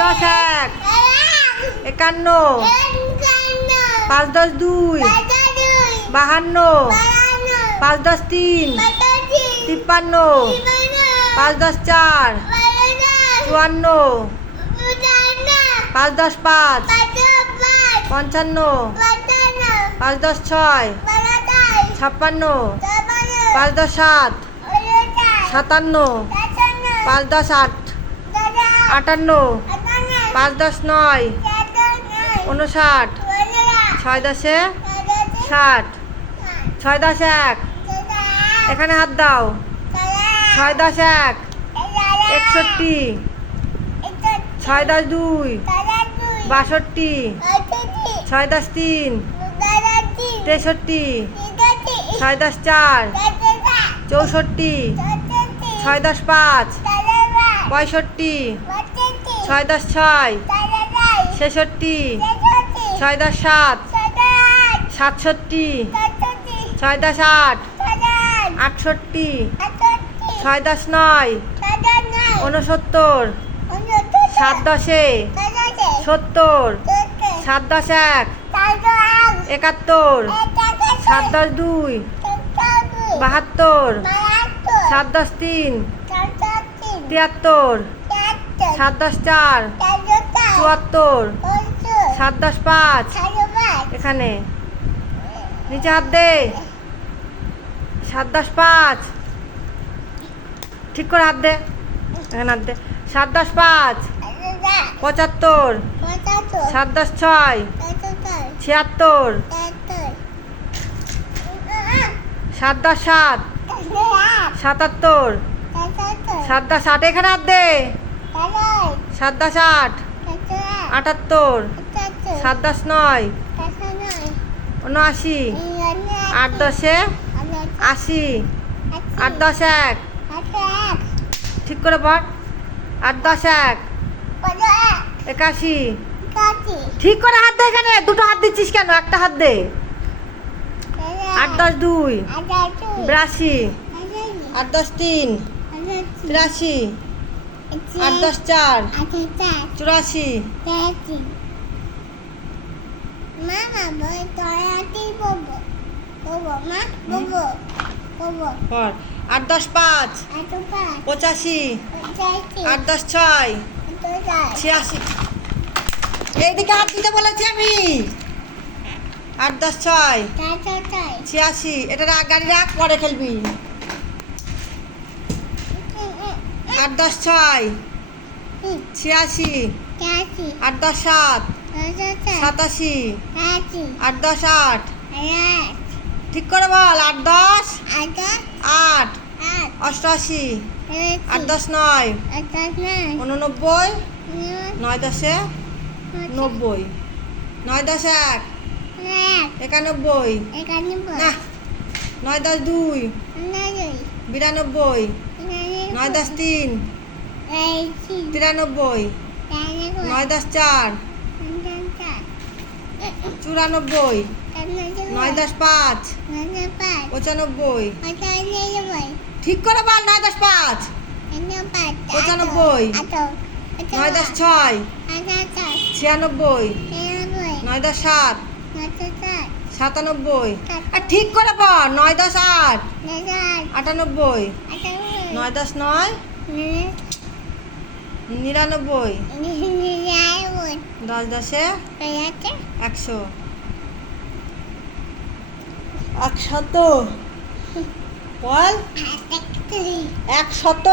দশ এক। একান্ন। পাঁচ দশ দুই। বাহান্ন। পাঁচ দশ তিন। তিপ্পান্ন। পাঁচ দশ চার। চুয়ান্ন। পাঁচ দশ পাঁচ। পঞ্চান্ন। পাঁচ দশ ছয়। ছাপ্পান্ন। পাঁচ দশ সাত। সাতান্ন। পাঁচ দশ আট। আটান্ন। পাঁচ দশ নয়। উনষাট। ছয় দশে ষাট। ছয় দশ এক। এখানে হাত দাও। ছয় দশ এক। একষট্টি। ছয় দশ দুই। বাষট্টি। ছয় দশ তিন। তেষট্টি। ছয় দশ চার। চৌষট্টি। ছয় দশ পাঁচ। পঁয়ষট্টি। ছয় দশ ছয়। ছেষট্টি। ছয় দশ সাত। সাতষট্টি। ছয় দশ আট। আটষট্টি। ছয় দশ নয়। ঊনসত্তর। সাত দশে। সত্তর। সাত দশ এক। একাত্তর। সাত দশ দুই। বাহাত্তর। সাত দশ তিন। তিয়াত্তর। সাত দশ চার, চুয়াত্তর সাত দশ পাঁচ, এখানে। নিচে হাত দে। সাত দশ পাঁচ। ঠিক করে হাত দে। এখানে হাত দে। সাত দশ পাঁচ, পঁচাত্তর সাত দশ ছয়, ছিয়াত্তর সাত দশ সাত, সাতাত্তর সাত দশ আট। এখানে হাত দে। সাত দশ আট আটাত্তর। সাত দশ নয়। উনআশি। আট দশে আশি। আট দশ এক। ঠিক করে পড় আট দশ এক। একাশি। ঠিক করে হাত দে এখানে। দুটো হাত দিচ্ছিস কেন? একটা হাত দে। আট দশ দুই। বিরাশি। আট দশ তিন। তিরাশি আট দশ চার। চুরাশি। আট দশ পাঁচ। পঁচাশি। আট দশ ছয়। ছিয়াশি। এইদিকে হাত দিতে বলেছি আমি। আট দশ ছয়। ছিয়াশি। এটা গাড়ি রাখ পরে খেলবি। আট দশ ছয়। ছিয়াশি। আট দশ সাত। সাতাশি। আট দশ আট। ঠিক করে বল আট দশ। আট. অষ্টআশি। আট দশ নয়। উননব্বই। নয় দশে নব্বই। নয় দশ এক। একানব্বই। না নয় দশ দুই। বিরানব্বই। নয়। দশ তিন। তিরানব্বই। নয় দশ চার। চুরানব্বই। নয় দশ পাঁচ। পঁচানব্বই। ঠিক করে বল নয় দশ পাঁচ। পঁচানব্বই। নয় দশ ছয়। ছিয়ানব্বই। নয় দশ সাত। সাতানব্বই। আর ঠিক করে বল নয় দশ আট। আটানব্বই। আটো। নয় দশ নয়। নিরানব্বই। দশ দশে একশো একশত বল। একশত।